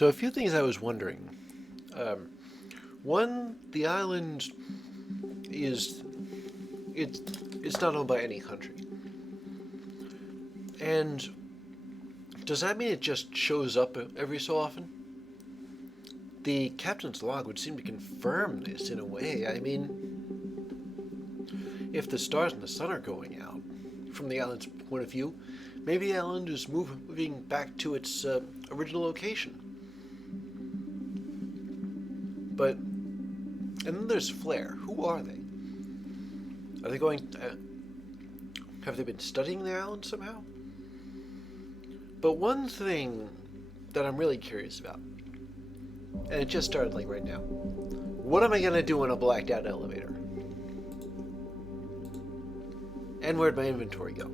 So a few things I was wondering. Um, One, the island is it's it's not owned by any country, and does that mean it just shows up every so often? The captain's log would seem to confirm this in a way. I mean, if the stars and the sun are going out, from the island's point of view, maybe the island is moving back to its original location. But and then there's Flare. Who are they? Are they going? Have they been studying the island somehow? But one thing that I'm really curious about, and it just started like right now. What am I gonna do in a blacked out elevator? And where'd my inventory go?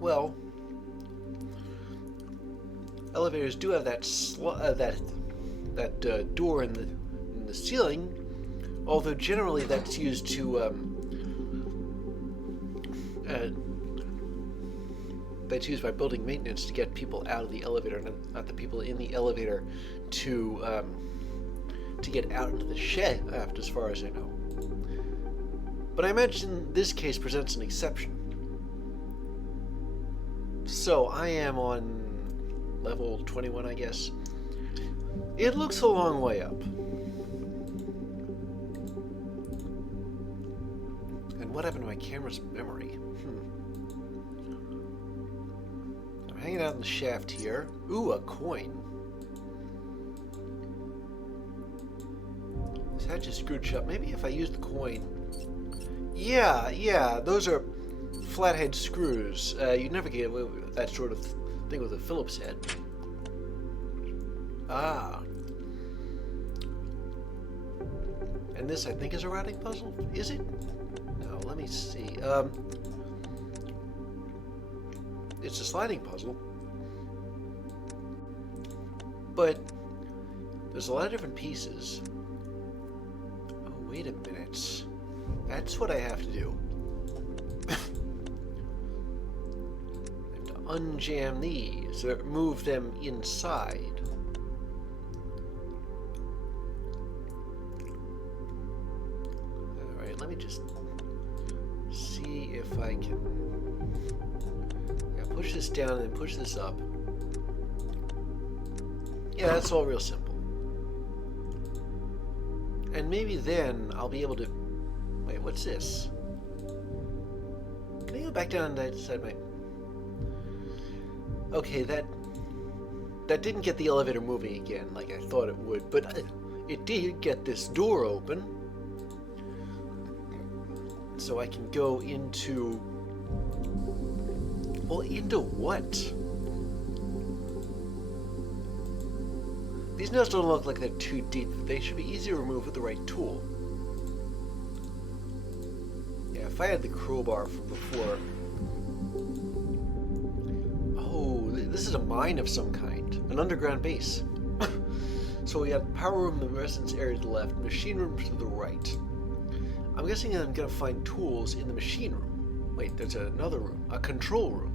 Well, elevators do have that door in the ceiling, although generally that's used to uh, that's used by building maintenance to get people out of the elevator, not the people in the elevator to get out into the shaft, as far as I know. But I imagine this case presents an exception. So I am on level 21, I guess. It looks a long way up. And what happened to my camera's memory? I'm hanging out in the shaft here. Ooh, a coin. This hatch is screwed shut. Maybe if I use the coin... Yeah, those are flathead screws. You'd never get away with that sort of thing with a Phillips head. Ah. And this, I think, is a routing puzzle? Is it? No, let me see. It's a sliding puzzle. But there's a lot of different pieces. Oh, wait a minute. That's what I have to do. I have to unjam these, or move them inside. Alright, let me just see if I can push this down and then push this up. Yeah, that's all real simple. And maybe then I'll be able to... Wait, what's this? Can I go back down inside my... Okay, that didn't get the elevator moving again like I thought it would, but it did get this door open. So I can go into... Well, into what? These nails don't look like they're too deep. They should be easy to remove with the right tool. Yeah, if I had the crowbar from before... Oh, this is a mine of some kind. An underground base. So we got power room in the residence area to the left, machine room to the right. I'm guessing I'm going to find tools in the machine room. Wait, there's another room. A control room.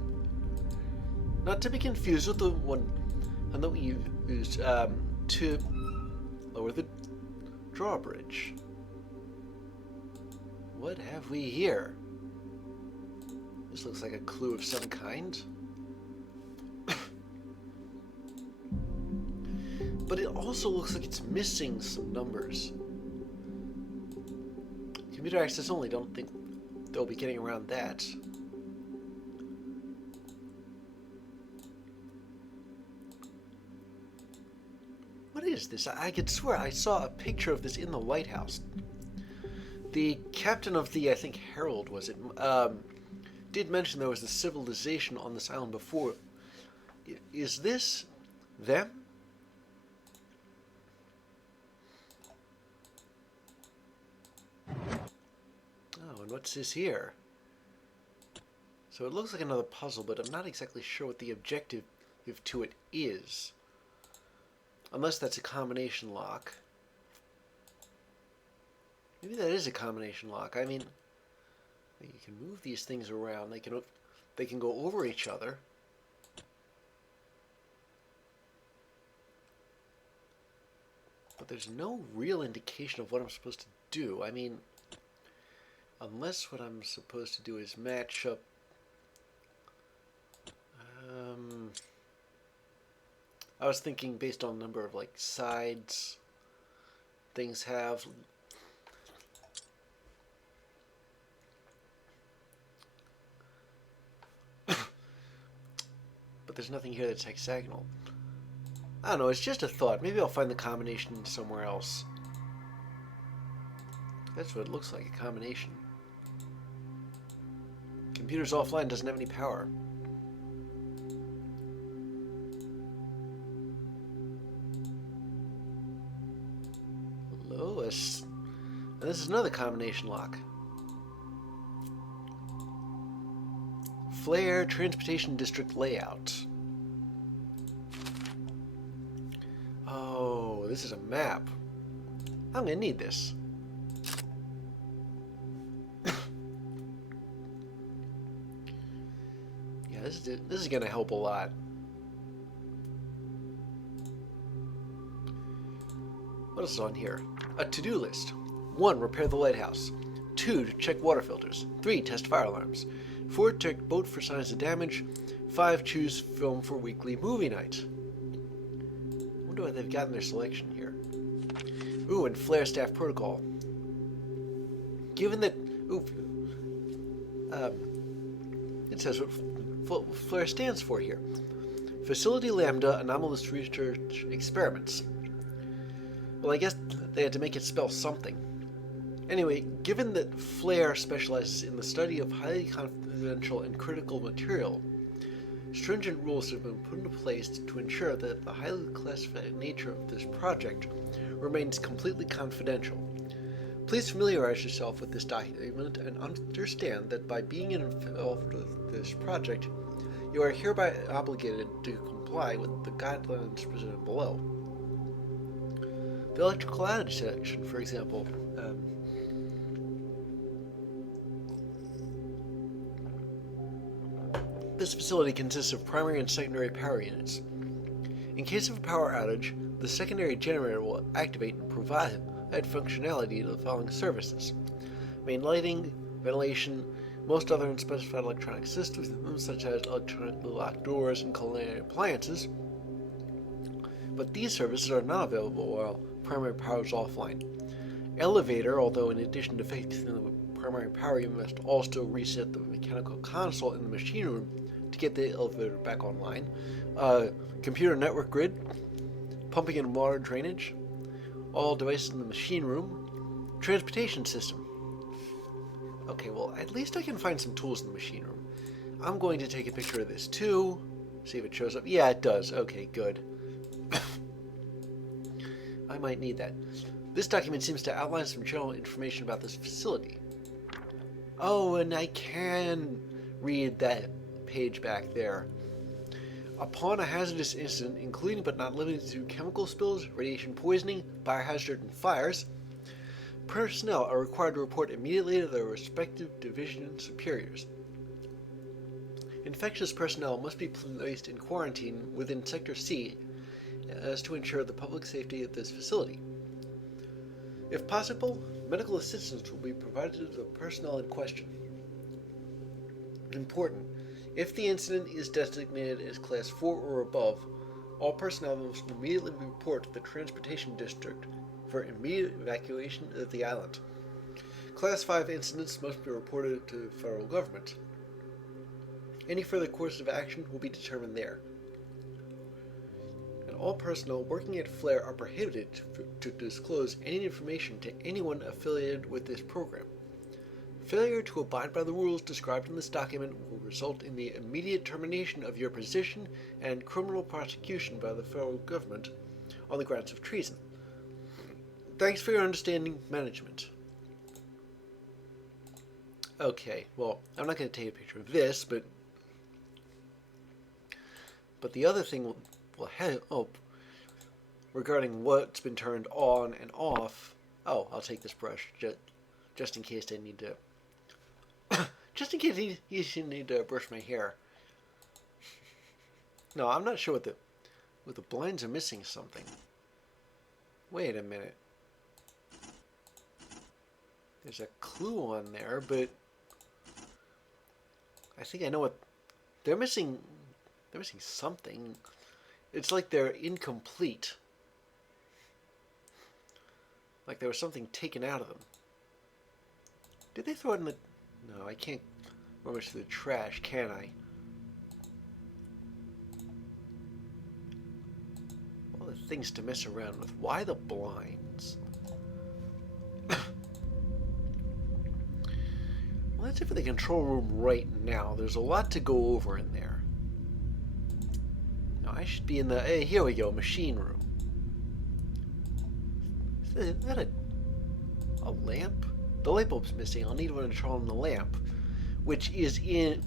Not to be confused with the one that we used to lower the drawbridge. What have we here? This looks like a clue of some kind. But it also looks like it's missing some numbers. Computer access only, don't think they'll be getting around that. What is this? I could swear I saw a picture of this in the lighthouse. The captain of the, I think Herald was it, did mention there was a civilization on this island before. Is this them? Oh, and what's this here? So it looks like another puzzle, but I'm not exactly sure what the objective to it is. Unless that's a combination lock. Maybe that is a combination lock. I mean, you can move these things around. They can go over each other. But there's no real indication of what I'm supposed to do. I mean, unless what I'm supposed to do is match up. I was thinking based on the number of like sides things have. But there's nothing here that's hexagonal. I don't know, it's just a thought. Maybe I'll find the combination somewhere else. That's what it looks like, a combination. Computer's offline, doesn't have any power. Lois. And this is another combination lock. Flare Transportation District Layout. Oh, this is a map. I'm gonna need this. Yeah, this is gonna help a lot. What else is on here? A to-do list. 1. Repair the lighthouse. 2. To check water filters. 3. Test fire alarms. 4. Check boat for signs of damage. 5. Choose film for weekly movie night. I wonder what they've got in their selection here. Ooh, and flare staff protocol. Given that... Ooh. It says what flare stands for here. Facility Lambda Anomalous Research Experiments. Well, I guess they had to make it spell something. Anyway, given that FLAIR specializes in the study of highly confidential and critical material, stringent rules have been put into place to ensure that the highly classified nature of this project remains completely confidential. Please familiarize yourself with this document and understand that by being involved with this project, you are hereby obligated to comply with the guidelines presented below. The electrical outage section, for example, this facility consists of primary and secondary power units. In case of a power outage, the secondary generator will activate and provide functionality to the following services: main lighting, ventilation, most other unspecified electronic systems, such as electronically locked doors and culinary appliances. But these services are not available while primary power is offline. Elevator, although in addition to fixing the primary power, you must also reset the mechanical console in the machine room to get the elevator back online. Computer network grid, pumping and water drainage, all devices in the machine room, transportation system. Okay, well, at least I can find some tools in the machine room. I'm going to take a picture of this too, see if it shows up. Yeah, it does. Okay, good. I might need that. This document seems to outline some general information about this facility. Oh, and I can read that page back there. Upon a hazardous incident, including but not limited to chemical spills, radiation poisoning, biohazard, and fires, personnel are required to report immediately to their respective division superiors. Infectious personnel must be placed in quarantine within Sector C as to ensure the public safety of this facility. If possible, medical assistance will be provided to the personnel in question. Important: if the incident is designated as Class 4 or above, all personnel must immediately report to the Transportation District for immediate evacuation of the island. Class 5 incidents must be reported to the federal government. Any further course of action will be determined there. And all personnel working at FLAIR are prohibited to disclose any information to anyone affiliated with this program. Failure to abide by the rules described in this document will result in the immediate termination of your position and criminal prosecution by the federal government on the grounds of treason. Thanks for your understanding, management. Okay, well, I'm not going to take a picture of this, but the other thing will have, regarding what's been turned on and off. Oh, I'll take this brush just in case I need to. Just in case you need to brush my hair. No, I'm not sure what the blinds are missing something. Wait a minute. There's a clue on there, but I think I know what they're missing. They're missing something. It's like they're incomplete. Like there was something taken out of them. Did they throw it in the... No, I can't rummage through the trash, can I? All the things to mess around with. Why the blinds? Well, that's it for the control room right now. There's a lot to go over in there. Now, I should be in the... Hey, here we go, machine room. Is that a lamp? The light bulb's missing. I'll need one to turn on the lamp, which is in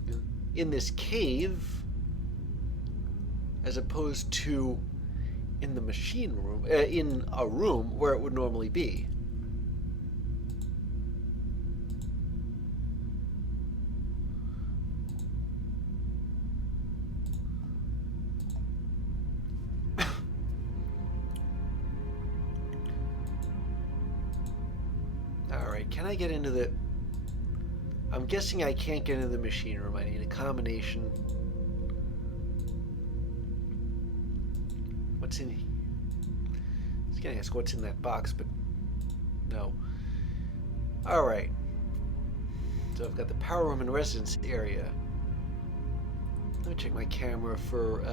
this cave, as opposed to in the machine room, in a room where it would normally be. Can I get into the... I'm guessing I can't get into the machine room. I need a combination. What's in... I was going to ask what's in that box, but no. Alright. So I've got the power room and residence area. Let me check my camera for...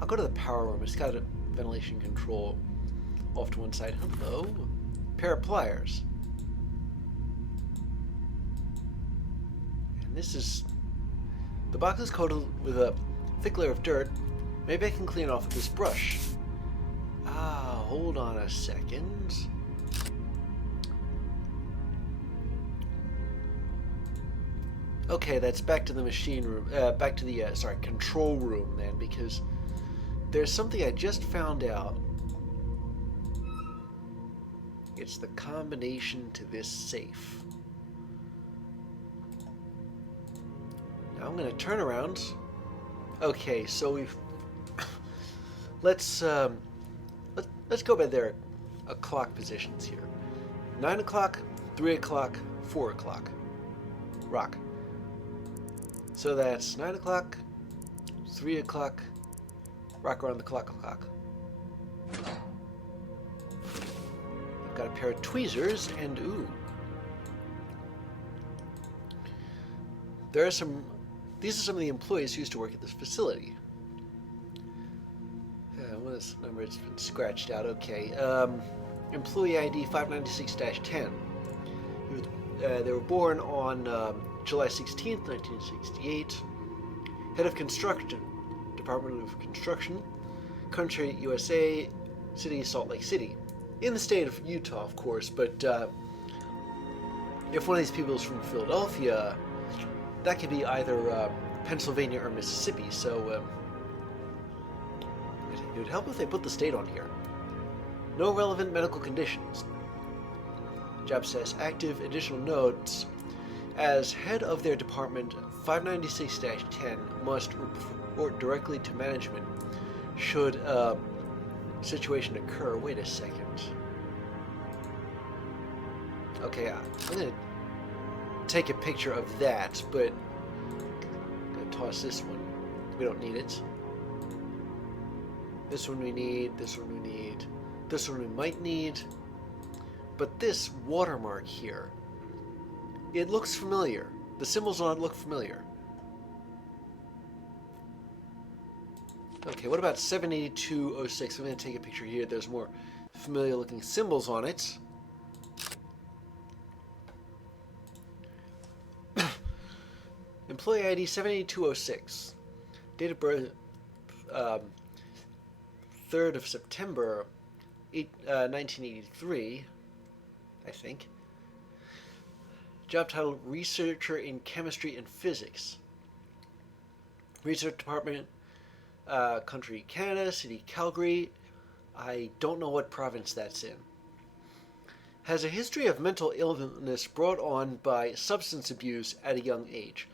I'll go to the power room. It's got a ventilation control off to one side. Hello. Pair of pliers. And this is... The box is coated with a thick layer of dirt. Maybe I can clean it off with this brush. Ah, hold on a second. Okay, that's back to the machine room. Back to the, control room then, because there's something I just found out. It's the combination to this safe. Now I'm going to turn around. Okay, so we've... let's go by their o'clock positions here. 9 o'clock, 3 o'clock, 4 o'clock. Rock. So that's 9 o'clock, 3 o'clock, rock around the clock. Got a pair of tweezers, and ooh. There are some... These are some of the employees who used to work at this facility. What is the number? It's been scratched out. Okay. Employee ID 596-10. They were born on July 16th, 1968. Head of Construction, Department of Construction, Country, USA, City, Salt Lake City. In the state of Utah, of course, but if one of these people is from Philadelphia, that could be either Pennsylvania or Mississippi, so it would help if they put the state on here. No relevant medical conditions. Job status active. Additional notes. As head of their department, 596-10 must report directly to management should a situation occur. Wait a second. Okay, I'm going to take a picture of that, but I'm going to toss this one. We don't need it. This one we need, this one we need, this one we might need. But this watermark here, it looks familiar. The symbols on it look familiar. Okay, what about 78206? I'm going to take a picture here. There's more familiar looking symbols on it. Employee ID 78206. Date of birth 3rd of September 1983, I think. Job title, Researcher in Chemistry and Physics. Research Department, country, Canada, city, Calgary. I don't know what province that's in. Has a history of mental illness brought on by substance abuse at a young age.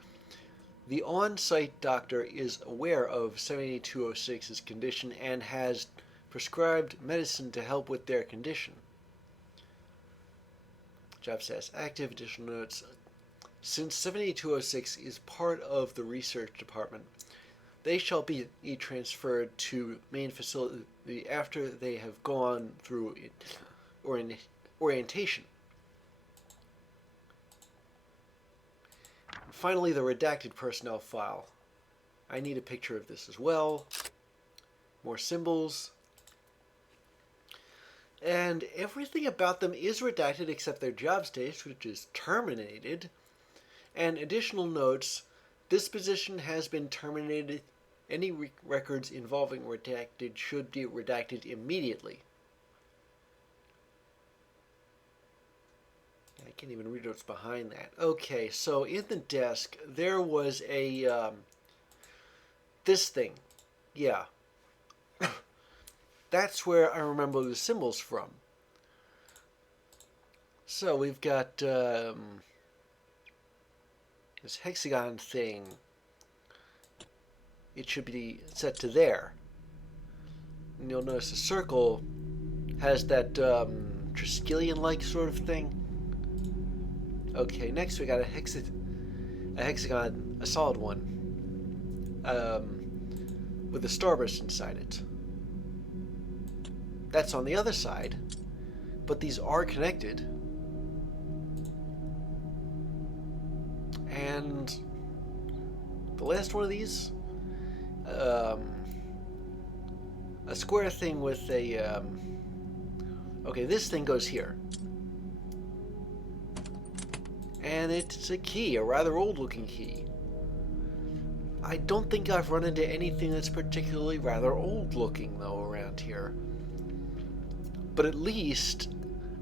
The on-site doctor is aware of 78206's condition and has prescribed medicine to help with their condition. Job status active. Additional notes. Since 78206 is part of the research department, they shall be transferred to main facility after they have gone through orientation. Finally, the redacted personnel file. I need a picture of this as well. More symbols. And everything about them is redacted except their job status, which is terminated. And additional notes. This position has been terminated. Any records involving redacted should be redacted immediately. I can't even read what's behind that. Okay, so in the desk, there was a, this thing. Yeah. That's where I remember the symbols from. So we've got this hexagon thing. It should be set to there. And you'll notice the circle has that Triskelion-like sort of thing. Okay, next we got a hexagon, a solid one, with a starburst inside it. That's on the other side, but these are connected. And the last one of these, a square thing with a, okay, this thing goes here. And it's a key, a rather old-looking key. I don't think I've run into anything that's particularly rather old-looking, though, around here. But at least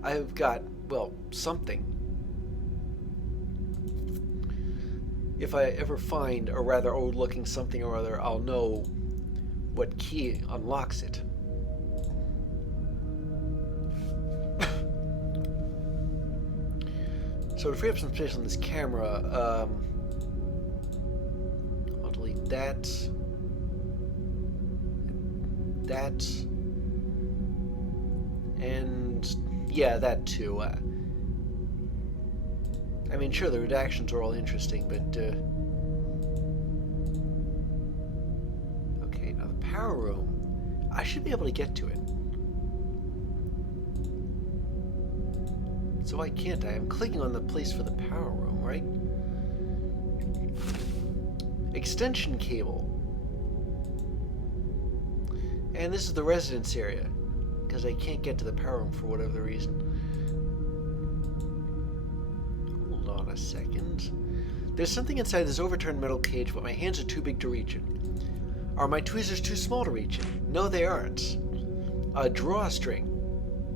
I've got, well, something. If I ever find a rather old-looking something or other, I'll know what key unlocks it. So to free up some space on this camera, I'll delete that, and yeah, that too. I mean, sure, the redactions are all interesting, but okay, now the power room, I should be able to get to it. So why can't I? I'm clicking on the place for the power room, right? Extension cable. And this is the residence area, because I can't get to the power room for whatever reason. Hold on a second. There's something inside this overturned metal cage, but my hands are too big to reach it. Are my tweezers too small to reach it? No, they aren't. A drawstring.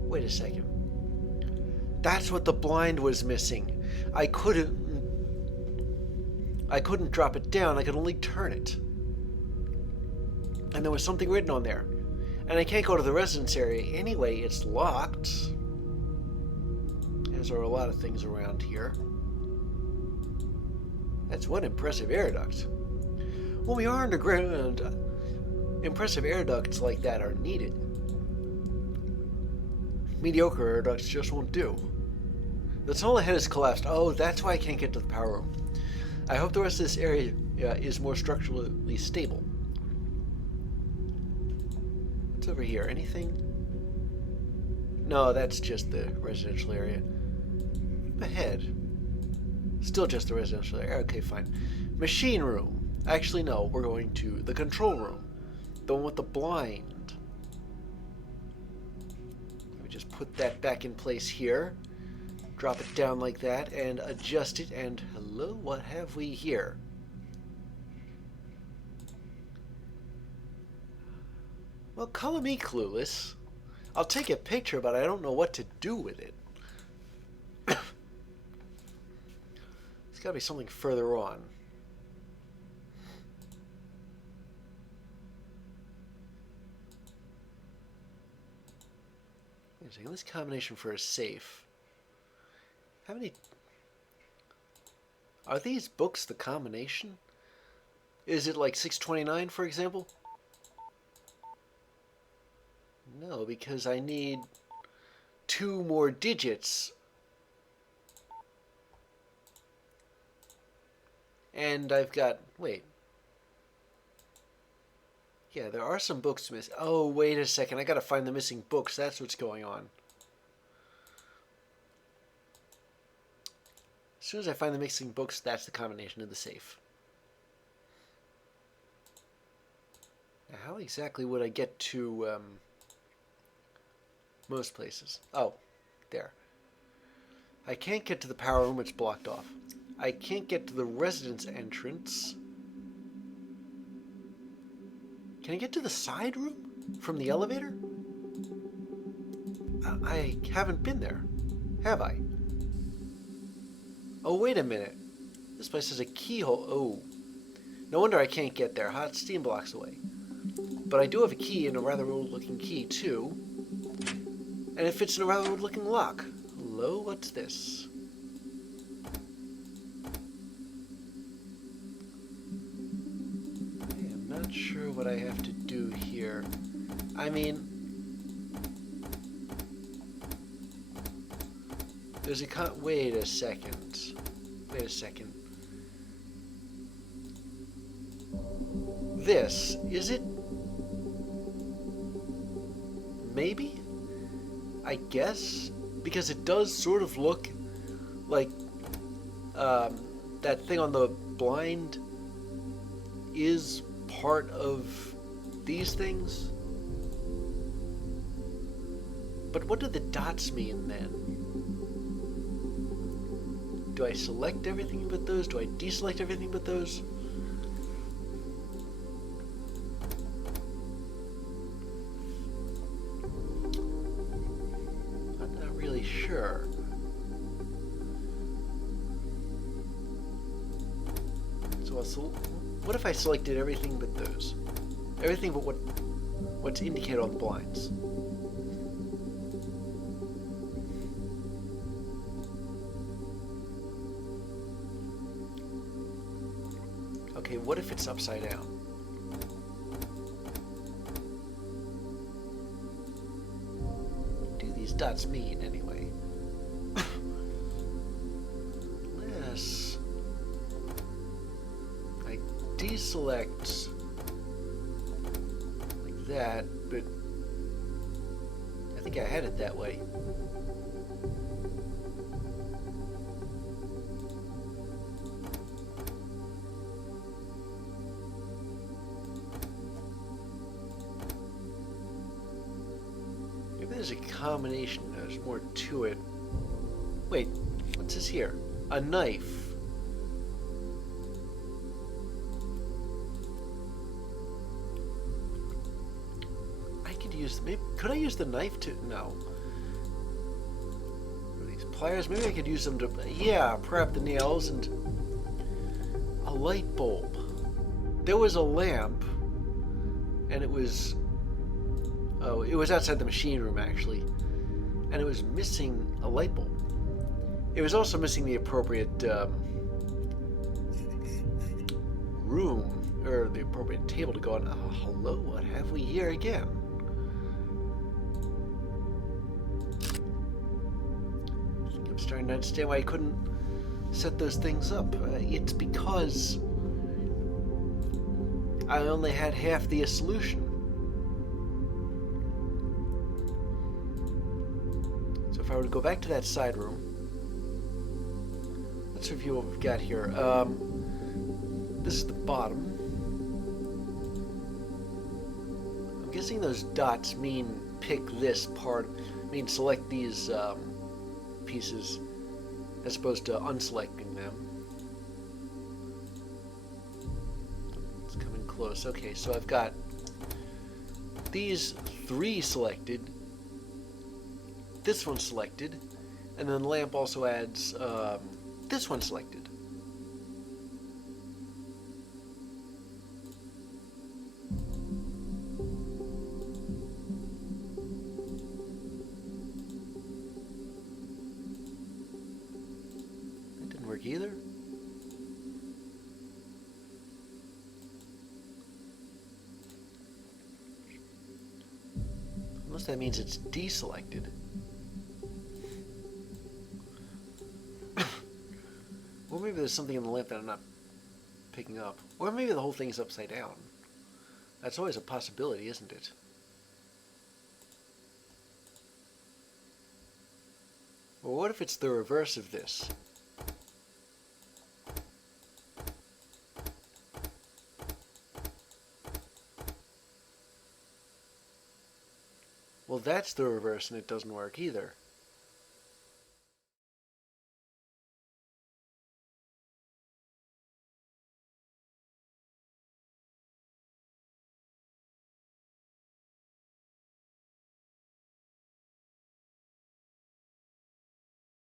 Wait a second. That's what the blind was missing. I couldn't drop it down. I could only turn it. And there was something written on there. And I can't go to the residence area anyway. It's locked. As are a lot of things around here. That's one impressive air duct. When we are underground, impressive air ducts like that are needed. Mediocre air ducts just won't do. The tunnel ahead is collapsed. Oh, that's why I can't get to the power room. I hope the rest of this area is more structurally stable. What's over here? Anything? No, that's just the residential area. Up ahead. Still just the residential area. Okay, fine. Machine room. Actually, no. We're going to the control room. The one with the blind. Let me just put that back in place here. Drop it down like that and adjust it. And hello, what have we here? Well, call me clueless. I'll take a picture, but I don't know what to do with it. There's got to be something further on. This combination for a safe. How many... Are these books the combination? Is it like 629, for example? No, because I need 2 more digits. And I've got... Wait. Yeah, there are some books missing. Oh, wait a second. I gotta find the missing books. That's what's going on. As soon as I find the missing books, that's the combination of the safe. Now, how exactly would I get to most places? Oh, there. I can't get to the power room. It's blocked off. I can't get to the residence entrance. Can I get to the side room from the elevator? I haven't been there, have I? Oh, wait a minute. This place has a keyhole. Oh, no wonder I can't get there. Hot steam blocks away. But I do have a key, and a rather old-looking key, too. And it fits in a rather old-looking lock. Hello, what's this? I am not sure what I have to do here. I mean... There's a wait a second. Wait a second. This, is it? Maybe? I guess? Because it does sort of look like that thing on the blind is part of these things. But what do the dots mean then? Do I select everything but those? Do I deselect everything but those? I'm not really sure. So what if I selected everything but those? Everything but what's indicated on the blinds. Okay, what if it's upside down? What do these dots mean, anyway? Unless I deselect like that, but I think I had it that way. There's a combination. There's more to it. Wait, what's this here? A knife. I could use. Maybe could I use the knife to? No. Are these pliers? Maybe I could use them to. Yeah, prep the nails and a light bulb. There was a lamp, and it was. Oh, it was outside the machine room, actually. And it was missing a light bulb. It was also missing the appropriate room, or the appropriate table to go on. Oh, hello, what have we here again? I'm starting to understand why I couldn't set those things up. It's because I only had half the solution. If I were to go back to that side room, let's review what we've got here. This is the bottom. I'm guessing those dots mean pick this part, mean select these pieces, as opposed to unselecting them. It's coming close. Okay, so I've got these 3 selected. This one selected, and then the lamp also adds this one selected. That didn't work either. Unless that means it's deselected. Or maybe there's something in the lamp that I'm not picking up. Or maybe the whole thing's upside down. That's always a possibility, isn't it? Well, what if it's the reverse of this? Well, that's the reverse and it doesn't work either.